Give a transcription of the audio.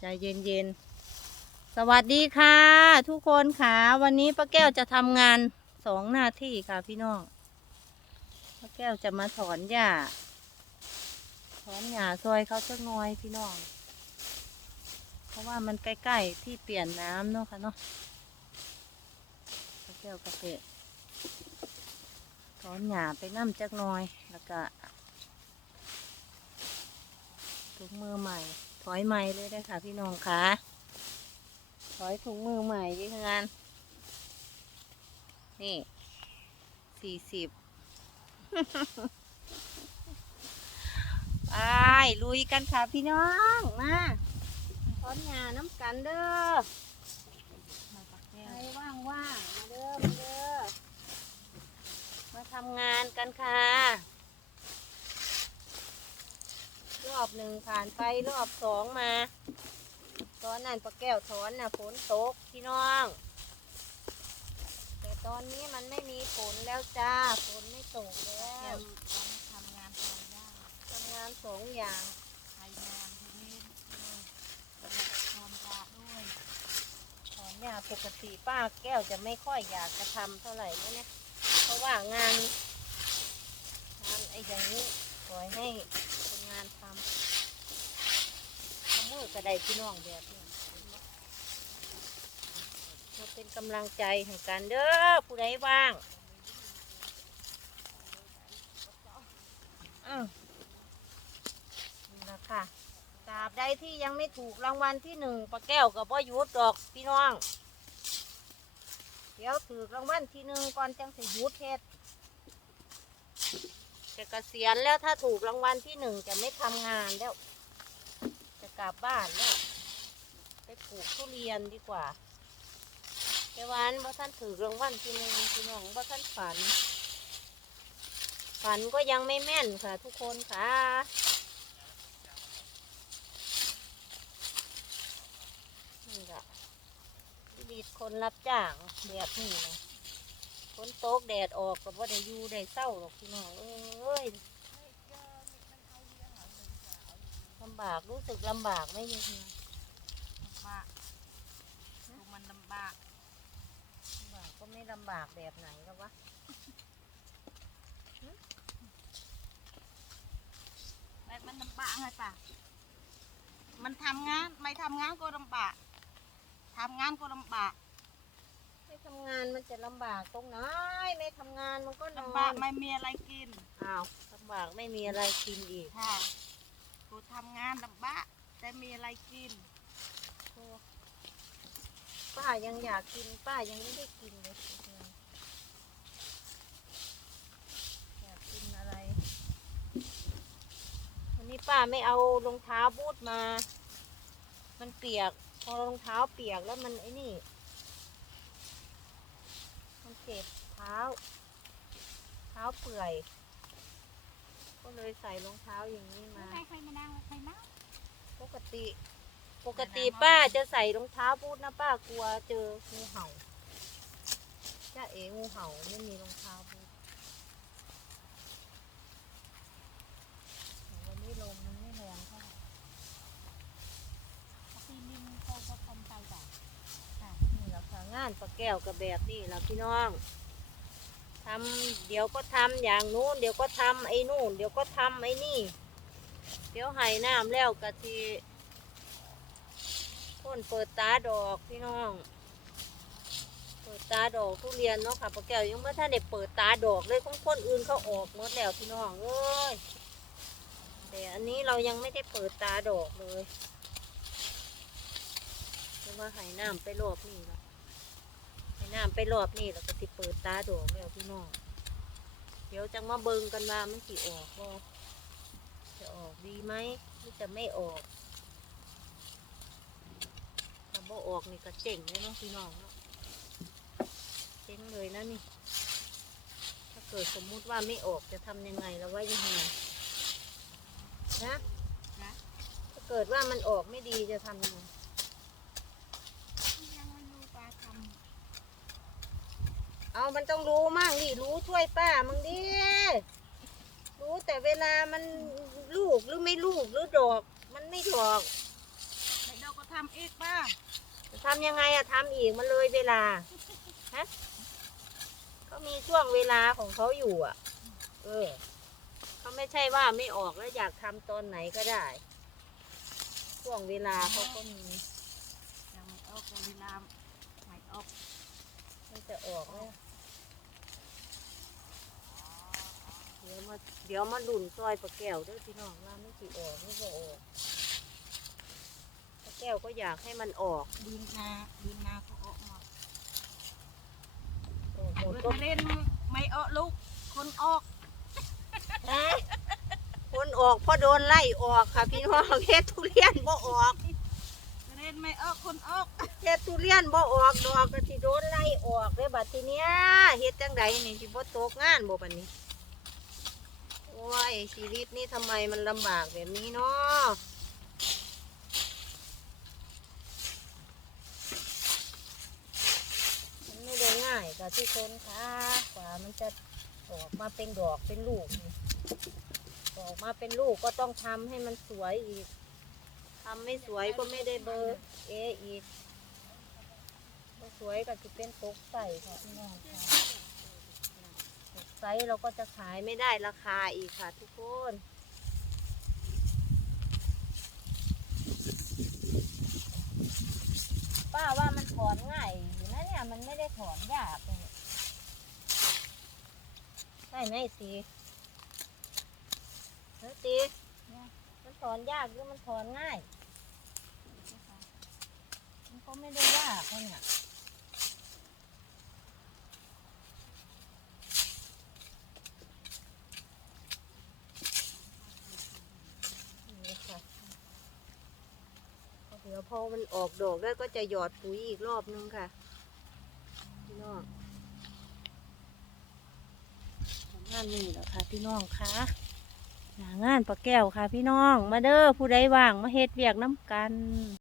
ใจเย็นๆ สวัสดีค่ะ ทุกคนค่ะ วันนี้ป้าแก้วจะทำงานสองหน้าที่ค่ะพี่น้องป้าแก้วจะมาถอนหญ้าถอนหญ้าซอยเขาจะงอยพี่น้อง เพราะว่ามันใกล้ๆที่เปลี่ยนน้ำเนาะค่ะเนาะป้าแก้วก็เปะถอนหญ้าไปน้ำจักน้อยแล้วก็ถุงมือใหม่ อยใหม่เลยได้ค่ะ พี่น้องค่ะถอยถุงมือใหม่ดีงาน นี่สี่สิบไปลุยกันค่ะพี่น้อง มาถอนหญ้าน้ำกันเด้อใครว่างๆมาเด้อมาเด้อมาทำงานกันค่ะ รอบ หนึ่งผ่านไปรอบสองมา ตอนนั้นปลาแก้วถอนน่ะฝนตกพี่น้อง แต่ตอนนี้มันไม่มีฝนแล้วจ้าฝนไม่ตกแล้วทำงานทำยากทำงานสองอย่างไทยงานทีนี้ทำตาด้วยถอนหญ้าปกติป้าแก้วจะไม่ค่อยอยากจะทำเท่าไหร่นะเนี่ยเพราะว่างานงานไอ้อย่างนี้ปล่อยให้คน งานทำทำมือกระไดพี่น้องแบบนี้มาเป็นกำลังใจให้กันเด้อผู้ใดว่างอืมนี่ละค่ะตราบใดที่ยังไม่ถูกรางวัลที่หนึ่งปลาแก้วกับพ่อยุดดอกพี่น้อง เดี๋ยวถือรางวัลที่หนึ่งก่อนจังสิยุดเฮ็ด จะเกษียณแล้วถ้าถูกรางวัลที่หนึ่งจะไม่ทำงานแล้ว จะกลับบ้านแล้วไปปลูกทุเรียนดีกว่าแต่วาอันบ่ท่านถือรางวัลที่หนึ่งพี่น้องบ่ท่านฝัน ฝันก็ยังไม่แม่นค่ะ ทุกคนค่ะ นี่ละชีวิตคนรับจ้างแบบนี้นะ ฝนตกแดดออกก็บ่ได้อยู่ได้เศร้าหรอกพี่น้องเอ้ยลำบากรู้สึกลำบากไหมยังไงลำบากดูมันลำบากลำบากก็ไม่ลำบากแบบไหนแล้ววะแต่มันลำบากไงป่ะมันทำงานไม่ทำงานก็ลำบากทำงานก็ลำบาก ไม่ทำงานมันจะลำบากตรงไหนไม่ทำงานมันก็นอลำบากนไม่มีอะไรกินอ้าวลำบากไม่มีอะไรกินอีกค่ะกูทำงานลำบากแต่มีอะไรกินโอ้ป้ายังอยากกิน ป้ายังไม่ได้กินเลยอยากกินอะไร วันนี้ป้าไม่เอารองเท้าบูทมา มันเปียก พอรองเท้าเปียกแล้วมันไอ้นี่มัน เจ็บเท้า เท้าเปื่อย ก็เลยใส่รองเท้าอย่างนี้มา ใครใครมานั่งใครนั่งปกติ ปกติป้าจะใส่รองเท้าบูทนะป้ากลัวเจองูเห่าจ้าเอ๋งูเห่าไม่มีรองเท้าบูทวันนี้ลมมันไม่แรงเท่าไหร่ ปีนึงเขาก็ทำไปจ้ะ นี่แหละค่ะงานปลาแก้วกับแบบนี้แหละพี่น้องทำเดี๋ยวก็ทำอย่างนู้น เดี๋ยวก็ทำไอ้นู่น เดี๋ยวก็ทำไอ้นี่ เดี๋ยวไห้น้ำแล้วกะทีพ่นเปิดตาดอกพี่น้อง เปิดตาดอกทุเรียนเนาะค่ะปลาแก้วยังไม่ทันได้เปิดตาดอกเลยของคนอื่นเขาออกหมดแล้วพี่น้องเอ้ยแต่อันนี้เรายังไม่ได้เปิดตาดอกเลยเพราะว่าไห้น้ำไปรอบนี่แล้วำไปรอบนี่แล้วก็ติเปิดตาดอกแล้วพี่น้อง เดี๋ยวจังมาเบิงกันว่ามันสิออกบ่จะออกดีไหมหรือจะไม่ออกถ้าบ่ออกนี่ก็เจ๋งเลยเนาะพี่น้องเนาะเจ๊งเลยนะนี่ ถ้าเกิดสมมุติว่าไม่ออกจะทำยังไงแล้วว่ายังไงนะนะถ้าเกิดว่ามันออกไม่ดีจะทำยังไงไม่รู้ปลาท เอา มันต้องรู้มั่งดิรู้ช่วยป้ามึงดิรู้แต่เวลามันลูกหรือไม่ลูกหรือดอก มันไม่ดอกำไม่เราก็ทำอีกป้าจะทำยังไงอะทำอีกมันเลยเวลาฮะก็มีช่วงเวลาของเขาอยู่อะเออเขาไม่ใช่ว่าไม่ออกแล้วอยากทำตอนไหนก็ได้ ช่วงเวลาเขาก็มียังไม่ออกเลยเวลาไม่ออกมันจะออกแล้วเดี๋ยวมาเดี๋ยวมาหลุนซอยปลาแก้วเด้วยพี่น้องว่าไม่สิออกไม่ก็ออกปลาแก้วก็อยากให้มันออกดินนาดินนาก็ออกหมดออกหมดเวก็ลาเล่นไม่ออกลูก คนออกฮะคนออกเพราะโดนไล่ออกค่ะพี่น้องเฮ็ดทุเรียนบ่ออกเล่นไม่ออกคนออกเฮ็ดทุเรียนบ่ออกดอกก็สิโดนไล่ออกเลยบัดทีเนี้ยเฮ็ดจังใดนี่สิบ่ตกงานบ่บัดนี้โอ้ย ชีวิตนี่ทำไมมันลำบากแบบนี้เนาะมันไม่ได้ง่ายค่ะทุกคนค่ะกว่ามันจะออกมาเป็นดอกเป็นลูก ออกมาเป็นลูกก็ต้องทำให้มันสวยอีกทำไม่สวยก็ไม่ได้เบอร์เออีกสวยก็จะเป็นตกใส่ค่ะพี่น้องค่ะ ส์เราก็จะขายไม่ได้ราคาอีกค่ะทุกคนป้าว่ามันถอนง่ายอยู่นะเนี่ยมันไม่ได้ถอนยากเลยเนี่ยใช่ไหมตีเฮ้ยตีมันถอนยากหรือมันถอนง่าย มันก็ไม่ได้ยากเลยเนี่ยนี่ค่ะเดี๋ยว พอมันออกดอกแล้วก็จะหยอดปุ๋ยอีกรอบนึงค่ะพี่น้องงานนี่แหละค่ะพี่น้องค่ะงานปลาแก้วค่ะพี่น้อง มาเด้อผู้ใดว่างมาเฮ็ดเวียกน้ำกัน